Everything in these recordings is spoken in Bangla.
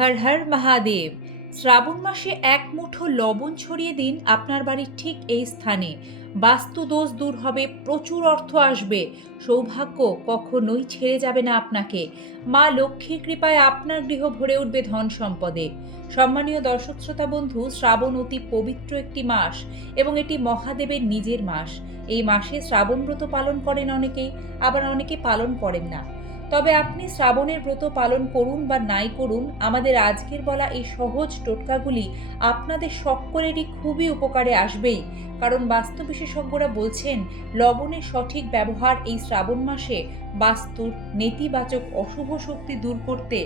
হর হর মহাদেব। শ্রাবণ মাসে এক মুঠো লবণ ছড়িয়ে দিন আপনার বাড়ির ঠিক এই স্থানে। বাস্তু দোষ দূর হবে, প্রচুর অর্থ আসবে। সৌভাগ্য কখনোই ছেড়ে যাবে না আপনাকে। মা লক্ষ্মীর কৃপায় আপনার গৃহ ভরে উঠবে ধন সম্পদে। সম্মানীয় দর্শক শ্রোতা বন্ধু, শ্রাবণ অতি পবিত্র একটি মাস এবং এটি মহাদেবের নিজের মাস। এই মাসে শ্রাবণ ব্রত পালন করেন অনেকেই আবার অনেকে পালন করেন না। তবে আপনি শ্রাবণের ব্রত পালন করুন বা নাই করুন, আমাদের আজকের বলা এই সহজ টোটকাগুলি আপনাদের সকলেরই খুবই উপকারে আসবেই। কারণ বাস্তু বিশেষজ্ঞরা বলছেন, লবণের সঠিক ব্যবহার এই শ্রাবণ মাসে বাস্তুর নেতিবাচক অশুভ শক্তি দূর করতে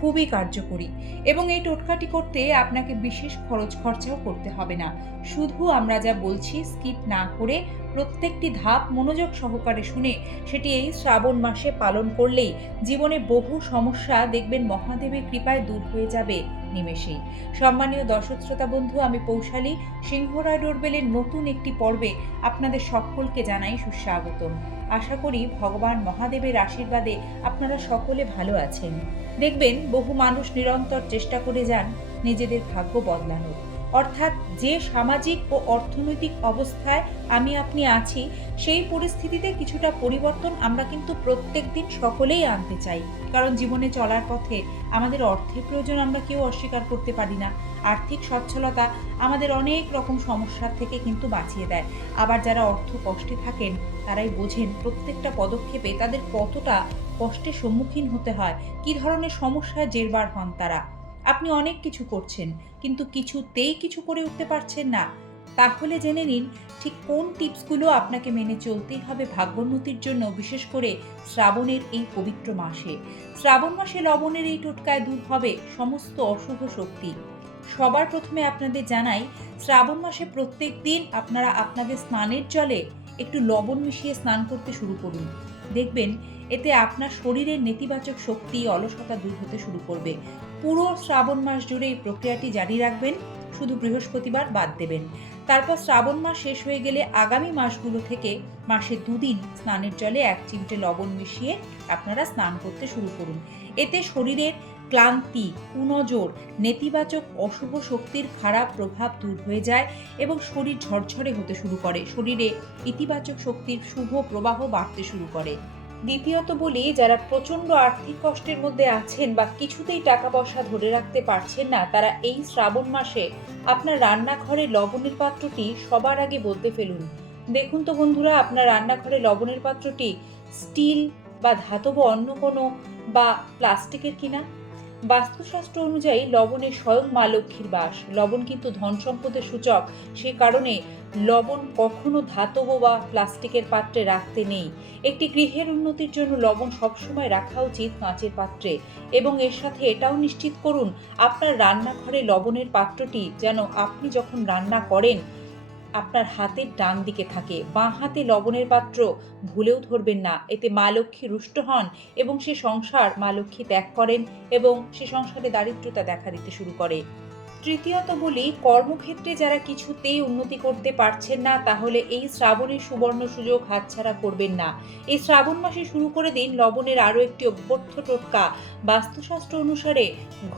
খুবই কার্যকরী এবং এই টোটকাটি করতে আপনাকে বিশেষ খরচ খরচাও করতে হবে না। শুধু আমরা যা বলছি স্কিপ না করে প্রত্যেকটি ধাপ মনোযোগ সহকারে শুনে সেটি এই শ্রাবণ মাসে পালন করলেই জীবনে বহু সমস্যা দেখবেন মহাদেবের কৃপায় দূর হয়ে যাবে। নিমেষেই সম্মানীয় দর্শক শ্রোতা বন্ধু, আমি পৌশালী, সিংহরায় ডোরবেলের নতুন একটি পর্বে আপনাদের সকলকে জানাই সুস্বাগতম। আশা করি ভগবান মহাদেবের আশীর্বাদে আপনারা সকলে ভালো আছেন। দেখবেন বহু মানুষ নিরন্তর চেষ্টা করে যান নিজেদের ভাগ্য বদলানোর। অর্থাৎ যে সামাজিক ও অর্থনৈতিক অবস্থায় আমি আপনি আছি, সেই পরিস্থিতিতে কিছুটা পরিবর্তন আমরা কিন্তু প্রত্যেক দিন সকলেই আনতে চাই। কারণ জীবনে চলার পথে আমাদের অর্থের প্রয়োজন আমরা কেউ অস্বীকার করতে পারি না। আর্থিক সচ্ছলতা আমাদের অনেক রকম সমস্যার থেকে কিন্তু বাঁচিয়ে দেয়। আবার যারা অর্থ কষ্টে থাকেন, তারাই বোঝেন প্রত্যেকটা পদক্ষেপে তাদের কতটা কষ্টের সম্মুখীন হতে হয়, কী ধরনের সমস্যায় জেরবার হন তারা। আপনি অনেক কিছু করছেন, কিন্তু কিছুতেই কিছু করে উঠতে পারছেন না। তাহলে জেনে নিন, ঠিক কোন টিপসগুলো আপনাকে মেনে চলতেই হবে ভাগ্যোন্নতির জন্য, বিশেষ করে শ্রাবণের এই পবিত্র মাসে। শ্রাবণ মাসে লবণের এই টোটকায় দূর হবে সমস্ত অশুভ শক্তি। সবার প্রথমে আপনাদের জানাই, শ্রাবণ মাসে প্রত্যেক দিন আপনারা আপনাদের স্নানের জলে একটু লবণ মিশিয়ে স্নান করতে শুরু করুন। দেখবেন, এতে আপনার শরীরের নেতিবাচক শক্তি অলসতা দূর হতে শুরু করবে। পুরো শ্রাবণ মাস জুড়ে এই প্রক্রিয়াটি জারি রাখবেন, শুধু বৃহস্পতিবার বাদ দেবেন। তারপর শ্রাবণ মাস শেষ হয়ে গেলে আগামী মাসগুলো থেকে মাসে দুদিন স্নানের জলে এক চিমটে লবণ মিশিয়ে আপনারা স্নান করতে শুরু করুন। এতে শরীরের ক্লান্তি, কুনজর, নেতিবাচক অশুভ শক্তির খারাপ প্রভাব দূর হয়ে যায় এবং শরীর ঝরঝরে হতে শুরু করে। শরীরে ইতিবাচক শক্তির শুভ প্রবাহ বাড়তে শুরু করে। দ্বিতীয়ত বলি, যারা প্রচণ্ড আর্থিক কষ্টের মধ্যে আছেন বা কিছুতেই টাকা পয়সা ধরে রাখতে পারছেন না, তারা এই শ্রাবণ মাসে আপনার রান্নাঘরে লবণের পাত্রটি সবার আগে বলতে ফেলুন। দেখুন তো বন্ধুরা, আপনার রান্নাঘরে লবণের পাত্রটি স্টিল বা ধাতব অন্য কোনো বা প্লাস্টিকের কিনা? বাস্তুশাস্ত্র অনুযায়ী লবণে স্বয়ং মা লক্ষ্মীর বাস। লবণ কিন্তু ধন সম্পদের সূচক। সে কারণে লবণ কখনো ধাতব বা প্লাস্টিকের পাত্রে রাখতে নেই। একটি গৃহের উন্নতির জন্য লবণ সবসময় রাখা উচিত কাঁচের পাত্রে। এবং এর সাথে এটাও নিশ্চিত করুন, আপনার রান্নাঘরে লবণের পাত্রটি যেন আপনি যখন রান্না করেন আপনার হাতের ডান দিকে থাকে। বাঁ হাতে লবণের পাত্র, ভুলেও ধরবেন না। এতে মা লক্ষ্মী রুষ্ট হন এবং সে সংসার মা লক্ষ্মী ত্যাগ করেন এবং সে সংসারে দারিদ্রতা দেখা দিতে শুরু করে। তৃতীয়ত বলি, কর্মক্ষেত্রে যারা কিছুতেই উন্নতি করতে পারছেন না, তাহলে এই শ্রাবণের সুবর্ণ সুযোগ হাতছাড়া করবেন না। এই শ্রাবণ মাসে শুরু করে দিন লবণের আরও একটি অভ্যর্থ টোটকা। বাস্তুশাস্ত্র অনুসারে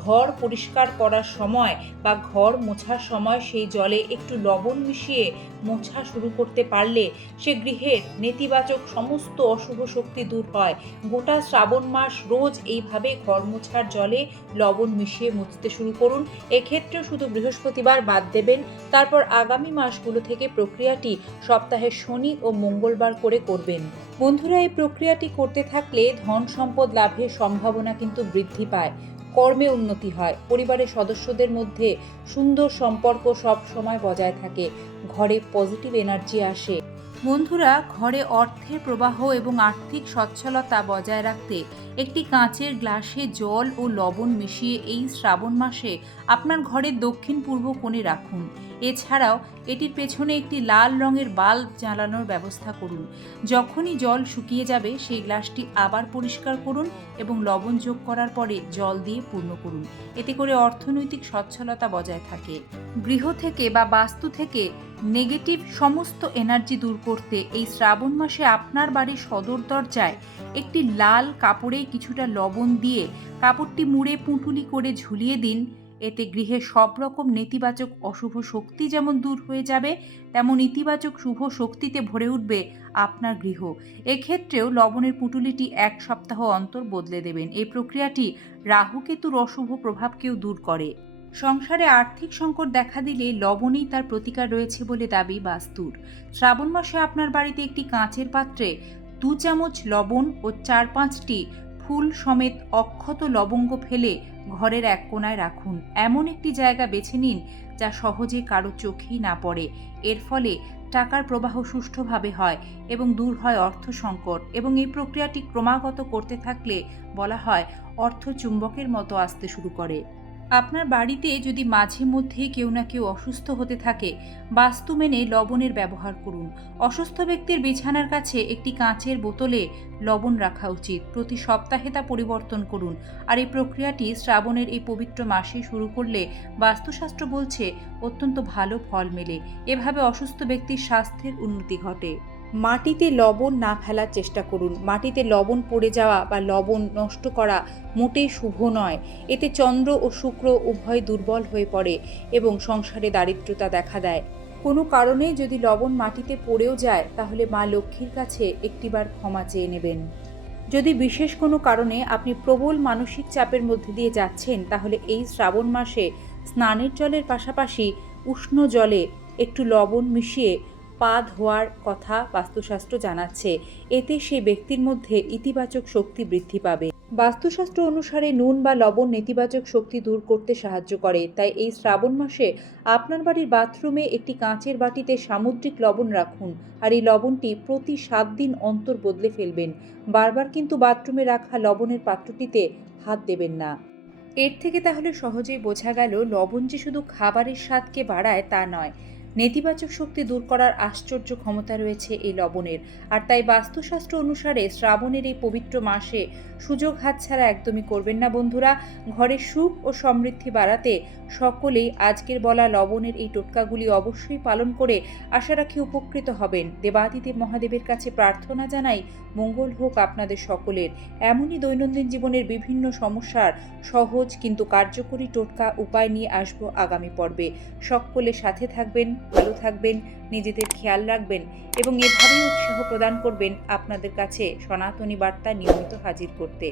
ঘর পরিষ্কার করার সময় বা ঘর মোছার সময় সেই জলে একটু লবণ মিশিয়ে মোছা শুরু করতে পারলে সে গৃহের নেতিবাচক সমস্ত অশুভ শক্তি দূর হয়। গোটা শ্রাবণ মাস রোজ এইভাবে ঘর মোছার জলে লবণ মিশিয়ে মুছতে শুরু করুন। এক্ষেত্রেও শুধু বৃহস্পতিবার বাদ দেবেন। তারপর আগামী মাসগুলো থেকে প্রক্রিয়াটি সপ্তাহে শনি ও মঙ্গলবার করে করবেন। বন্ধুরা, এই প্রক্রিয়াটি করতে থাকলে ধন সম্পদ লাভের সম্ভাবনা কিন্তু বৃদ্ধি পায়। কর্মে উন্নতি হয়। পরিবারের সদস্যদের মধ্যে সুন্দর সম্পর্ক সব সময় বজায় থাকে। ঘরে পজিটিভ এনার্জি আসে। বন্ধুরা, ঘরে অর্থের প্রবাহ এবং আর্থিক সচ্ছলতা বজায় রাখতে একটি কাঁচের গ্লাসে জল ও লবণ মিশিয়ে এই শ্রাবণ মাসে আপনার ঘরের দক্ষিণ পূর্ব কোণে রাখুন। এছাড়াও এটির পেছনে একটি লাল রঙের বাল্ব জ্বালানোর ব্যবস্থা করুন। যখনই জল শুকিয়ে যাবে, সেই গ্লাসটি আবার পরিষ্কার করুন এবং লবণ যোগ করার পরে জল দিয়ে পূর্ণ করুন। এতে করে অর্থনৈতিক সচ্ছলতা বজায় থাকে। গৃহ থেকে বা বাস্তু থেকে নেগেটিভ সমস্ত এনার্জি দূর করতে এই শ্রাবণ মাসে আপনার বাড়ির সদর দরজায় একটি লাল কাপড়ে কিছুটা লবণ দিয়ে কাপড়টি মুড়ে পুঁটুলি করে ঝুলিয়ে দিন। এতে গৃহে সব রকম নেতিবাচক অশুভ শক্তি যেমন দূর হয়ে যাবে, তেমন ইতিবাচক শুভ শক্তিতে ভরে উঠবে আপনার গৃহ। এক্ষেত্রেও লবণের পুঁটুলিটি এক সপ্তাহ অন্তর বদলে দেবেন। এই প্রক্রিয়াটি রাহুকেতুর অশুভ প্রভাবকেও দূর করে। সংসারে আর্থিক সংকট দেখা দিলে লবণেই তার প্রতিকার রয়েছে বলে দাবি বাস্তুর। শ্রাবণ মাসে আপনার বাড়িতে একটি কাঁচের পাত্রে দু চামচ লবণ ও চার পাঁচটি ফুল সমেত অক্ষত লবঙ্গ ফেলে ঘরের এক কোনায় রাখুন। এমন একটি জায়গা বেছে নিন যা সহজে কারও চোখেই না পড়ে। এর ফলে টাকার প্রবাহ সুষ্ঠুভাবে হয় এবং দূর হয় অর্থ সংকট এবং এই প্রক্রিয়াটি ক্রমাগত করতে থাকলে বলা হয় অর্থ চুম্বকের মতো আসতে শুরু করে। আপনার বাড়িতে যদি মাঝে মধ্যে কেউ না কেউ অসুস্থ হতে থাকে, বাস্তু মেনে লবণের ব্যবহার করুন। অসুস্থ ব্যক্তির বিছানার কাছে একটি কাঁচের বোতলে লবণ রাখা উচিত। প্রতি সপ্তাহে তা পরিবর্তন করুন। আর এই প্রক্রিয়াটি শ্রাবণের এই পবিত্র মাসে শুরু করলে বাস্তুশাস্ত্র বলছে, অত্যন্ত ভালো ফল মেলে। এভাবে অসুস্থ ব্যক্তির স্বাস্থ্যের উন্নতি ঘটে। মাটিতে লবণ না ফেলার চেষ্টা করুন। মাটিতে লবণ পড়ে যাওয়া বা লবণ নষ্ট করা মোটেই শুভ নয়। এতে চন্দ্র ও শুক্র উভয় দুর্বল হয়ে পড়ে এবং সংসারে দারিদ্রতা দেখা দেয়। কোনো কারণে যদি লবণ মাটিতে পড়েও যায়, তাহলে মা লক্ষ্মীর কাছে একটিবার ক্ষমা চেয়ে নেবেন। যদি বিশেষ কোনো কারণে আপনি প্রবল মানসিক চাপের মধ্যে দিয়ে যাচ্ছেন, তাহলে এই শ্রাবণ মাসে স্নানের জলের পাশাপাশি উষ্ণ জলে একটু লবণ মিশিয়ে পা ধোয়ার কথা বাস্তুশাস্ত্র জানাচ্ছে। এতে সেই ব্যক্তির মধ্যে ইতিবাচক শক্তি বৃদ্ধি পাবে। বাস্তুশাস্ত্র অনুসারে নুন বা লবণ নেতিবাচক শক্তি দূর করতে সাহায্য করে। তাই এই শ্রাবণ মাসে আপনার বাড়ির বাথরুমে একটি কাঁচের বাটিতে সামুদ্রিক লবণ রাখুন আর এই লবণটি প্রতি সাত দিন অন্তর বদলে ফেলবেন। বারবার কিন্তু বাথরুমে রাখা লবণের পাত্রটিতে হাত দেবেন না। এর থেকে তাহলে সহজেই বোঝা গেল, লবণ যে শুধু খাবারের স্বাদকে বাড়ায় তা নয় নেতিবাচক শক্তি দূর করার আশ্চর্য ক্ষমতা রয়েছে এই লবণের। আর তাই বাস্তুশাস্ত্র অনুসারে শ্রাবণের এই পবিত্র মাসে সুযোগ হাতছাড়া একদমই করবেন না বন্ধুরা। ঘরে সুখ ও সমৃদ্ধি বাড়াতে সকলেই আজকের বলা লবণের এই টোটকাগুলি অবশ্যই পালন করে আশা রাখি উপকৃত হবেন। দেবাদিদেব মহাদেবের কাছে প্রার্থনা জানাই মঙ্গল হোক আপনাদের সকলের। এমনই দৈনন্দিন জীবনের বিভিন্ন সমস্যার সহজ কিন্তু কার্যকরী টোটকা উপায় নিয়ে আসব আগামী পর্বে। সকলে সাথে থাকবেন। ভালো থাকবেন, নিজেদের খেয়াল রাখবেন এবং এভাবেই উৎসাহ প্রদান করবেন আপনাদের কাছে সনাতনী বার্তা নিয়মিত হাজির করতে।